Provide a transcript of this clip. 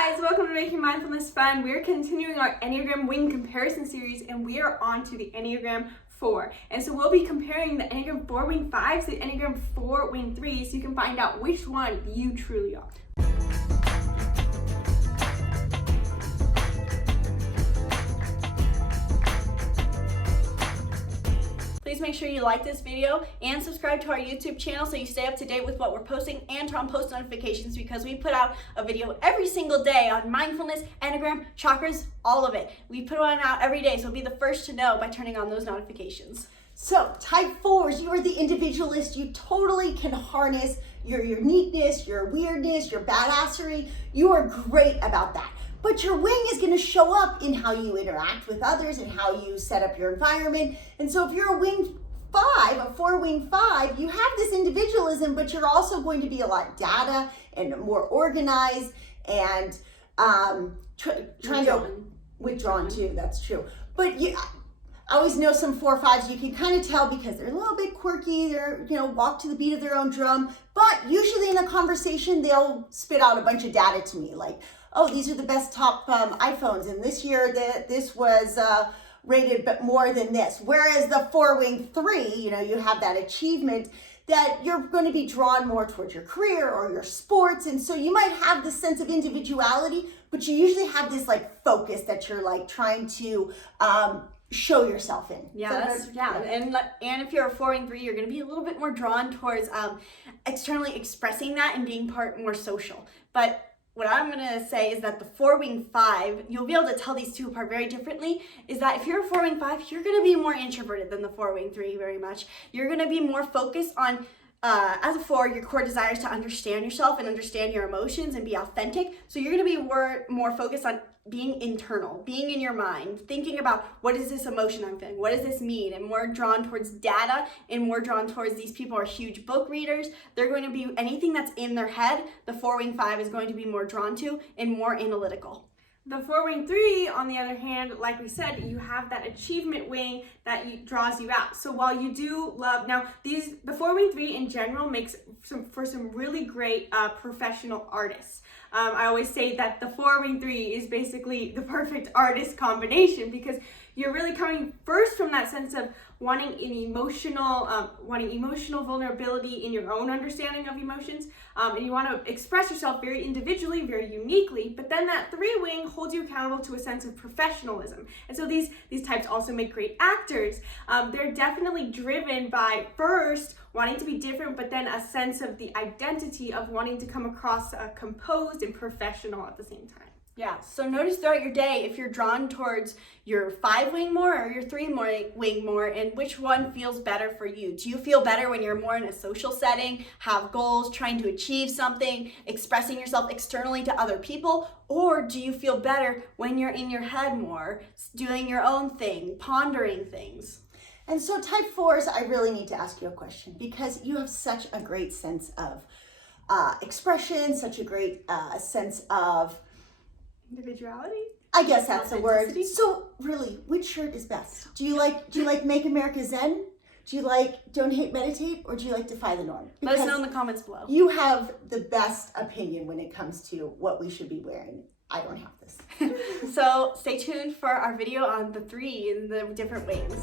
guys, welcome to Making Mindfulness Fun. We're continuing our Enneagram wing comparison series and we are on to the Enneagram 4. And so we'll be comparing the Enneagram 4 wing 5s to the Enneagram 4 wing 3 so you can find out which one you truly are. Please make sure you like this video and subscribe to our YouTube channel so you stay up to date with what we're posting and turn on post notifications because we put out a video every single day on mindfulness, Enneagram, chakras, all of it. We put one out every day, so be the first to know by turning on those notifications. So type 4s, you are the individualist. You totally can harness your uniqueness, your weirdness, your badassery. You are great about that. But your wing is going to show up in how you interact with others and how you set up your environment. And so if you're a wing 5, a 4 wing 5, you have this individualism, but you're also going to be a lot data and more organized and trying to withdrawn too. That's true. But I always know some 4 5s you can kind of tell because they're a little bit quirky. They're, walk to the beat of their own drum. But usually in a conversation, they'll spit out a bunch of data to me like, oh, these are the best top iPhones, and this year this was rated but more than this. Whereas the 4 wing 3, you have that achievement that you're going to be drawn more towards your career or your sports, and so you might have this sense of individuality, but you usually have this focus that you're trying to show yourself in. Yeah, and if you're a 4 wing 3, you're going to be a little bit more drawn towards externally expressing that and being more social. But what I'm going to say is that the 4 wing 5, you'll be able to tell these two apart very differently, is that if you're a 4 wing 5, you're going to be more introverted than the 4 wing 3 very much. You're going to be more focused on, as a 4, your core desire is to understand yourself and understand your emotions and be authentic. So you're going to be more focused on being internal, being in your mind, thinking about what is this emotion I'm feeling, what does this mean, and more drawn towards data and more drawn towards these people are huge book readers. They're going to be anything that's in their head, the 4 wing 5 is going to be more drawn to and more analytical. The 4 wing 3, on the other hand, like we said, you have that achievement wing that draws you out. So while you do love, now the 4 wing 3 in general makes for some really great professional artists. I always say that the 4 wing 3 is basically the perfect artist combination because you're really coming first from that sense of wanting emotional vulnerability in your own understanding of emotions, and you want to express yourself very individually, very uniquely. But then that 3 wing holds you accountable to a sense of professionalism, and so these types also make great actors. They're definitely driven by first wanting to be different, but then a sense of the identity of wanting to come across composed and professional at the same time. Yeah, so notice throughout your day if you're drawn towards your 5 wing more or your 3 wing more, and which one feels better for you. Do you feel better when you're more in a social setting, have goals, trying to achieve something, expressing yourself externally to other people, or do you feel better when you're in your head more, doing your own thing, pondering things? And so type 4s, I really need to ask you a question because you have such a great sense of expression, such a great sense of individuality? I guess that's the word. So really, which shirt is best? Do you like Make America Zen? Do you like Don't Hate Meditate? Or do you like Defy the Norm? Let us know in the comments below. You have the best opinion when it comes to what we should be wearing. I don't have this. So stay tuned for our video on the 3 and the different wings.